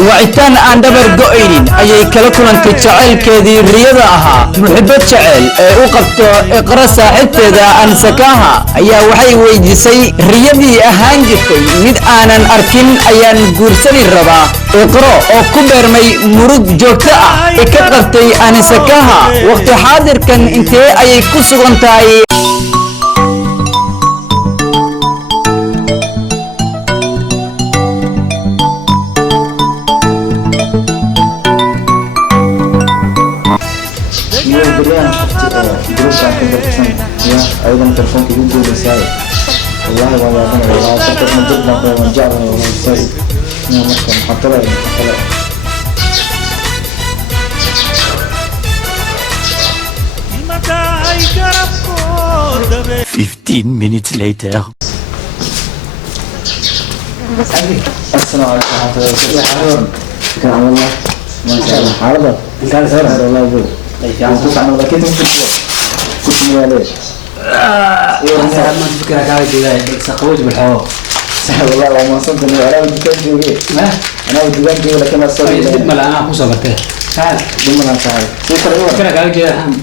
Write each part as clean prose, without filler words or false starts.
وعيتان aan dabar go'aynin ayay kala kulantay jacaylkeedii riyada ahaa muxibbo jacayl ee u qabto iqra saaxiibteeda ansakaha ayaa waxay weydiisay riyadii ahaan jirtay mid aanan arkin ayaan guursani rabaa iqro oo ku beermay murug joogto ah ee ka qabtay ansakaha waqti xaadirkan intee ayay ku sugan tahay أيضا تلفونك يقول لي سايق والله والله أنا والله أفكر من جد ما ونجعله والله سايق أنا مشكلة محطلة 15 minutes later. السلام عليكم ورحمة الله وبركاته. كان والله ما شاء الله حاضر كان سهر والله يقول كنت عن والله كيف كنت مالي أنا ما تفكر كذا كذا سقوج بالحوار سهل والله ما صدقني أنا بدي جوي ما أنا بدي جوي لكن أصلا يزيد ملا أنا أخوص برته تعال ضمن تعال فكر كذا كذا هم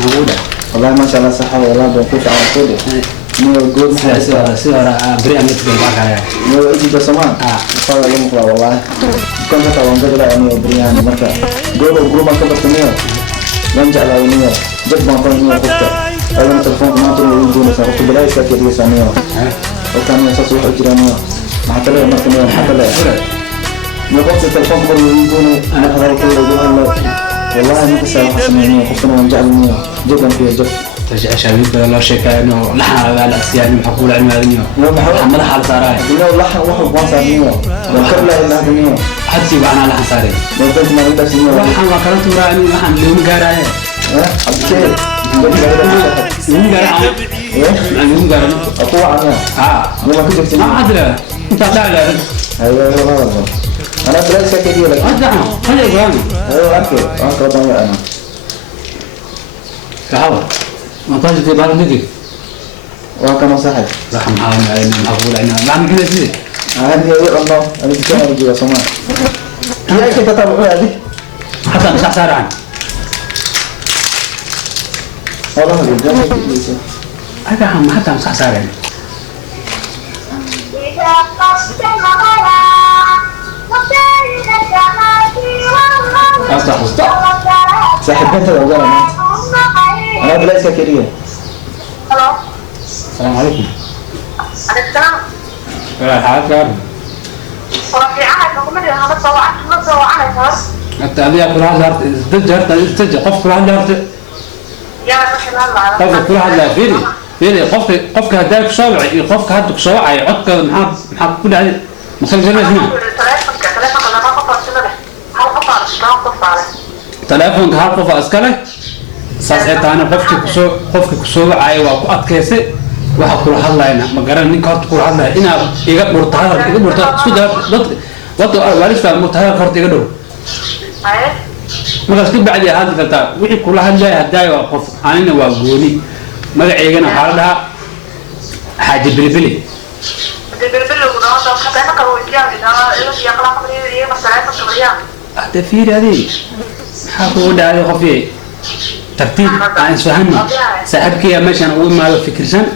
موجودة والله ما شاء الله صحة والله بنكوش على طول مو يقول سيارة بريء متقل معك عليها مو يجي بسمان صار يوم خلا والله كنت طبعا قبل أني بريان مرة قولوا ما كبرت منه ينجع لأني جد ما كان منه خطة أيضا تلفون ما تروح يجون صار كل بلاي سكر يسانيه وكان يسوس واحد جرانيه ما حتى لا ما كنا حتى لا ما وقت التلفون كبر يجون أنا هذا كله يقول والله ما تسوي حسنينه خطنا ونجع لأني جدا فيه جد ترجع شباب لا شك إنه لحن على الأسيان محقول علم هذنيه محمد حال صاراي إنه لحن واحد ما صارنيه وكر لا إلا هذنيه حتى بعنا لحن صاري لو كنت ما قلت شيء لحن ما كرنت وراني لحن اليوم قارئ عبد الكير اليوم قارئ اليوم قارئ أقوى عنه لما كنت ما أدري أنت لا أيوة والله أنا بلاش كثير لك أدعم خلي يقولني أيوة أكيد أنا كنت أنا كهوا ما تاجي تبارك لك وكما صاحب رحم حالنا علينا محقول علينا لا من كذا زين هذه هي الله أنا بتكلم رجل سمان هي كيف تتابعوا هذه حتى مش أحسن عنه والله الرجال هذا هم حتى مش أحسن عنه أصلح صاحب بنت الأولاد أنا بلاش كثير السلام عليكم السلام لا حالك يا رب ورفي عنك نقول لي هذا صوع عنك أنت أبي أكل هذا تجر قف كل هذا يا رحمة الله قف كل هذا فيني قف هداك شوع قف هداك شوع عدك محب كل هذا مخلي جنة هنا تلفونك هل قف أسكله ساسعت أنا قفك كسوع عاي وأكو كيسة waxa kula hadlayna ma garan ninka horta kula hadlay ina iga burta isku daa wado waalista mutaha horta iga dhow markaas ka bacdi aad karta wixii kula hadlay haday waa qof aanina waa gooni magaceegana waxa la dhahaa xaaji bilbili hada fiir hadi waxa ku dhacay qofii tartiib aan isfahanno saaxiibkii meeshan uu imaado fikirsan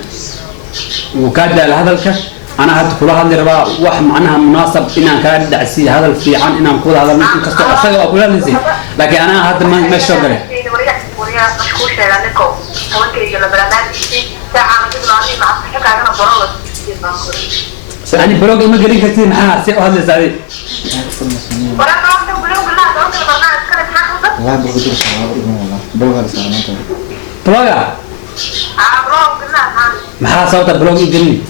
وكاد هذا الكش أنا هاد كل هذا الربا واحد معناها مناسب إن كان دعسي هذا في عن إن كل هذا ممكن كسر أصلا وأقول لها نزين لكن أنا هذا ما شغله. يعني بروج ما قريب كثير معاه سيء هذا زعيم. لا بقدر شعار والله بلغة سلامته بلغة maxaa sababta blog idin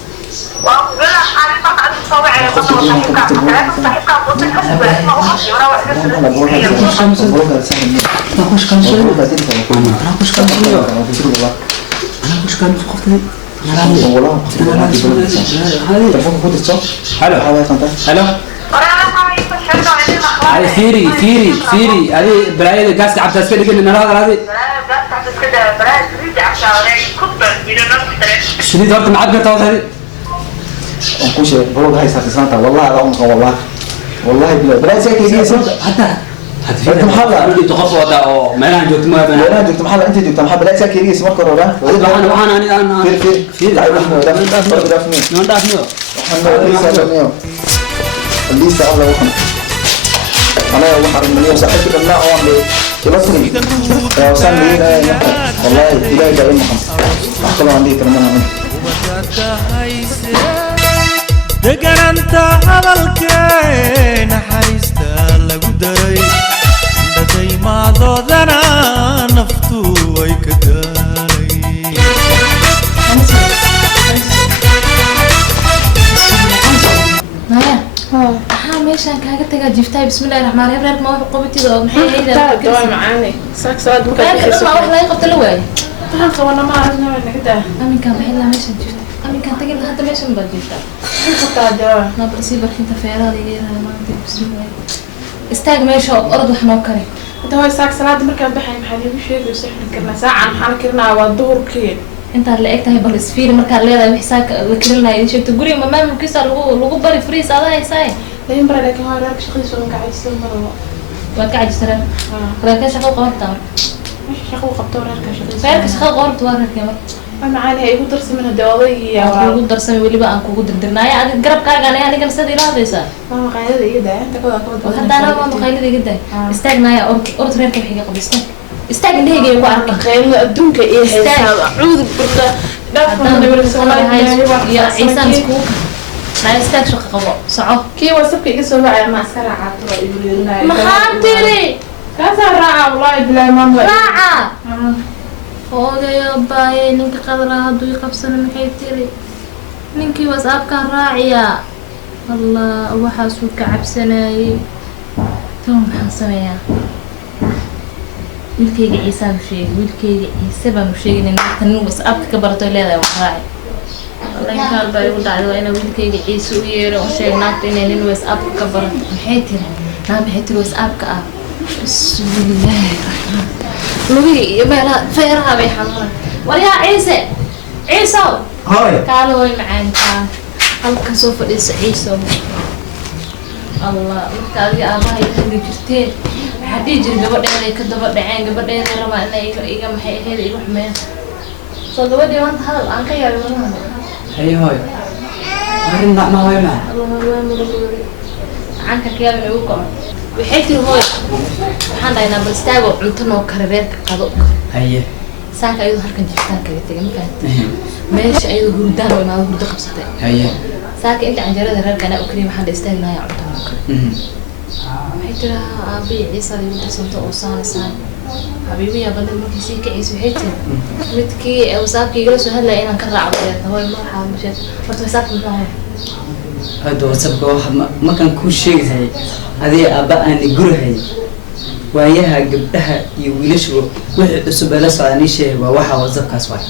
هذه فيري هذه برايد قاس عبد السكر يقول لنا هذه شديد هرت معك هذه أنكوش بروج هاي ساتسانتا والله لا أنك والله والله بلا ساكي يجي حتى أنت محلا اللي تخاف وضع أو ما أنا جوت ما بنا لا جبت محل انت جبت محل لا ساكي يجي مركو رولا أنا في لعيب احنا ده برضه ده فني دافنيو احنا لسه سالنيو لسه الله وحنا انا وحنا من اليوم صحيت كده لا والله يبصري وصلني والله الى جاي محمد احكي عندي كمان degananta hadalkeena xariista lagu daray dadaymadoodana naftu way ka daalay maya maxaa meeshaan kaaga tagaa jiftaay bismillahi raxmaani raxiim reerka ma wax qabatido oo maxay haydaa waa macaani saak salaad reerka dhan ma wax laga qabta la waayo waxaan qabana ma aragna way naga daa aminkaan maxay laa meeshaan jifta aminkaan tagin hadda meeshan baad jiftaa xataa jawa nabal sii barkinta feeraha laga yeerayo maanta bismillahi istaag meesha orod wax noo kari hadda way saak salaad markaan baxay maxaa lagu sheegay sixir karna saacan maxaan karnaa waa duhurkii intaad la eg tahay bal isfiir markaad leedahay wixii saaka la karin lahayd sheegto guriga maamulkiisa lagu bari friis adaa haysaay lain bara laakiin hore reerka shaqadiisa waan ka cajisay marabo waad ka cajisareen reerka shaqo qabartaa meesha shaqo u qabto reerka shaqadiisa reerka shaqada qabarta waa reerkee marka waa macaani ay igu darsamin hadda odaygiiya kugu darsamay weliba aan kugu dirdirnaayo adig garabkaagaan anigana sida ila hadlaysaa waa maqaayada iga daa inta kada kala haddaana waa maqaylada iga daay istaagnaaya orod reerka waxiga qabiista istaag indhahayga igu arka qaylada adduunka iyo haysaa cuudu burda iyo ciisaan iskugu naa istaag shaqo qabo soco kii wasabka iga soo wacaya ma iska raacaato waa igu yeerinaya maxaa tiri kaasaa raaca wallaahi bilaahi maamula raaca odayo baayay ninka qadalaa hadduu i qabsano maxay tiri ninkii whatsappkaan raaciyaa allah waxaasuu ka cabsanayay tan maxaan sameeyaa wiilkayga ciisaanu sheegay wiilkayga ciise baanu sheegay naagta nin whatsappka ka baratoy leedahay wax raaci wallahi baa igu dhacday waa inaa wiilkayga ciise u yeero u sheeg naagta inay nin whatsappka ka barato maxay tiri naag maxay tiri whatsappka ah bismillaahi raxmaan lugiga iyo meelaha feeraha bay xanuunay waryaa ciise ciisow هاي kaalo way macaantaa halkan soo fadhiisa ciisow allah marka adiga aabaha ila hadli jirteen waxaa dhihi jiri gabadheeday ka daba dhaceen gabadheeday rabaa inay iga maxay ahayd igu xumeeyaan soo gabadhii maanta hadal aan ka yaabay malaha هاي هاي أرين نعمة هاي معه allah waa mudugooday gacanka ka yaabin igu kaco waxay tiri hooy waxaan dhahaynaa bal istaagoo cunto noo kare reerka qado هاي saaka ayadoo halkan jiftaan kaga tegay ma fahamtay meesha ayadoo hurdaan oo imaado hurdo qabsatay هاي saaka inta canjarada reerka anaa u kariya waxaan dha istaagnaaya cunto noo kare waxay tiri aabii ciisaad igu darsanto oo saanaysaa habiibiyaa bandhig markii sii kaciisa waxay tiri midkii wasaabkii igala soo hadlaya inaan ka raaco reerka hooy magaxaa masheed horta wasaabka muxuu ahay هذا وسبب واحد ما كان كل شيء هاي هذه أباء أن يجرها وياها قبلها يولشوا واحد سبلا صاني شيء وواحد وزب كاسواي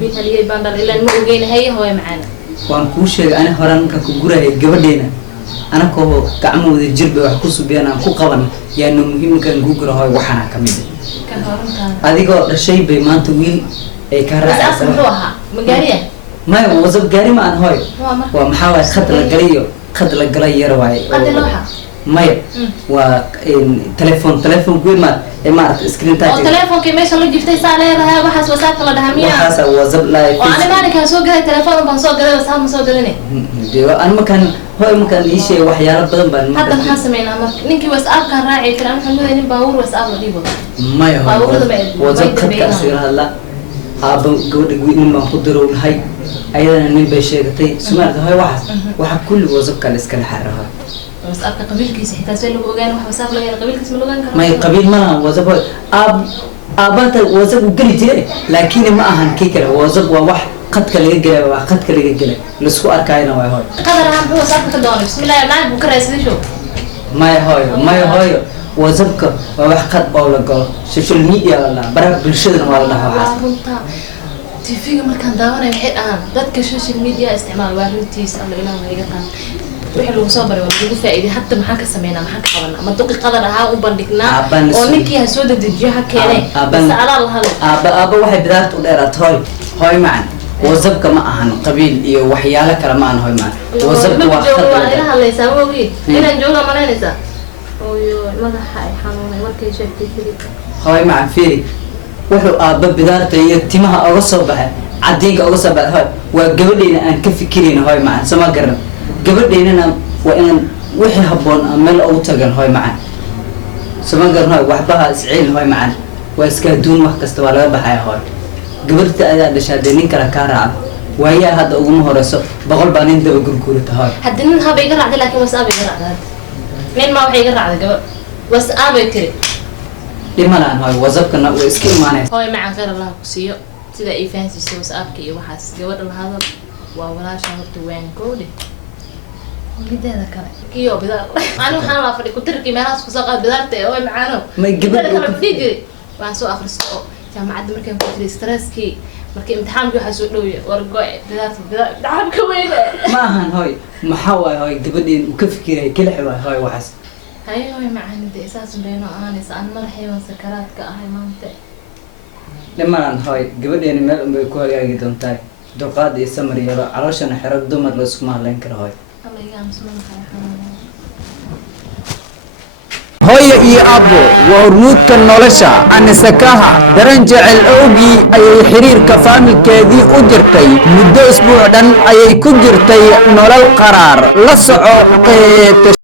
wiil haliyay baan dhal ilaa ma ogeyna haya hooy macaana وأنا كل شيء أنا هران كان كجرها قبلنا أنا كهو كعمو ذي الجرب وحكوس بينا كو قبل يعني مهم كان جوجر هاي وحنا كمية kan horantaada هذه قال الشيء بما تويل كهرباء wasaabka muxuu ahaa magaariya ما هو وزب جاري ما أنا هاي waa marka ومحاول خد الجريو خد الجري يروي qadi looxa ماي تلفون كوي ما سكرين oo تاج telefonkii meesha la jiftay saa leedahay waxaas wasaabka la dhahaa miyaa وحاسة وزب لا oo ani maalinkaan soo gaday telefoon baan soo gaday wasaab ma soo gadane أنا مكان هو مكان إيش وحياة بدن بان hadda maxaan sameynaa marka ninkii wasaabkaan raaci kara aan waxaan leeyahay nin baabuur wasaab la dhiibo ما هو وزب خد كأسير هلا أبو جود جوين ما قدروا هاي أيضا نبي شيء تي سمعت هاي واحد كل وزب كالس كان حرها wasaabka qabiilkiisa xitaa see lagu ogaan wax wasaab laga helo qabiilkiisa ma lagaan karo ما يقبل ما وزب أبانت وزب وقلي تري لكن ما أهان كيكلا وزب وواحد قد كلا يجلا وقد كلا يجلا لسوا أركاينا وهاي qadar ahaan muxuu wasaabka ka doonay bismillaah naag buu ka raadsaday show ما هاي وزبك وواحد قد أولا قال سوشيال ميديا ولا برا بالشدة ولا ده waa حاس runta TV-ga markaan daawanay waxay dhahaan dadka social media isticmaal waa runtiis alla ilaahu ha iga qaan wixii lagu soo baray waa lagu faa'iiday hadda maxaan ka sameynaa maxaan ka qabanaa ama duqi qadar ahaa u bandhignaa Aabaan oo soo- ninkii ha soo dedejiyo ha keenay Aabaan- bas alaa la hado أبا وحي بدأت تقول إيه هاي معن wasabka ma ahan qabiil iyo waxyaalo kale ma ahan hoy macaan wasabka waa ila hadlaysaa ma ogi inaan jooga malaynaysaa ooyo madaxa ay xanuunay warkay sheegtay filibka hoy macaan fiiri wuxuu aabba bidaarta iyo timaha uga soo baxay cadeenka uga soo baxay hoy waa gabadhayna aan ka fikirayna hoy macaan sama garan gabadhaynana waa inaan wixii habboon aan meel ugu tagan hoy macaan sama garan hoy waxbaha isciil hoy macaan waa iska adduun wax kasta waa laga baxaya hoy gabarta ayaa dhashaa dee nin kale kaa raaca waayaa hadda uguma horeyso boqol baa nin daba gurguurata hoy haddi nin haba iga raacday laakiin wasaab iga raacday nin ma waxay iga raacday gabadh wasaabay tiri dhimanaan hoy wasabkana way iska imaanaysa hooy macaan khayr allah ku siiyo sida ay fahansiisay wasaabka iyo waxaas gabadha la hadal waa walaasha horta waan koodhe mideeda kale kiyo bidaar ani waxaan la fadhi ku tirki meelahaas ku soo qaad bidaarta ee hooy macaano may gabadha gabadha kale fadhi jiray waan soo akhristo oo jaamacadda markaan ku jiray stresskii markii imtixaankii waxaa soo dhowya wargoy bidaarta bidaarka weyn ma ahan hoy maxaa waay hoy gabadheen uu ka fikiraya kelix waay hoy waxaas haye hooy macaan de isaas beeno aanaysa aan madaxay waan sakaraadka ahay maanta dhimanaan hoy gabadheena meel unbay ku hagaagi doontaa dulqaad iyo samar yaro calooshana xero dumar la iskuma hadlayn karo hoy alla iga amsanahay xanuun hooyo iyo aabbo waa hormuudka nolosha anisakaha daran jecel awgii ayay xiriirka faamilkeedii u jirtay muddo isbuuc dhan ayay ku jirtay nolol qaraar la soco ee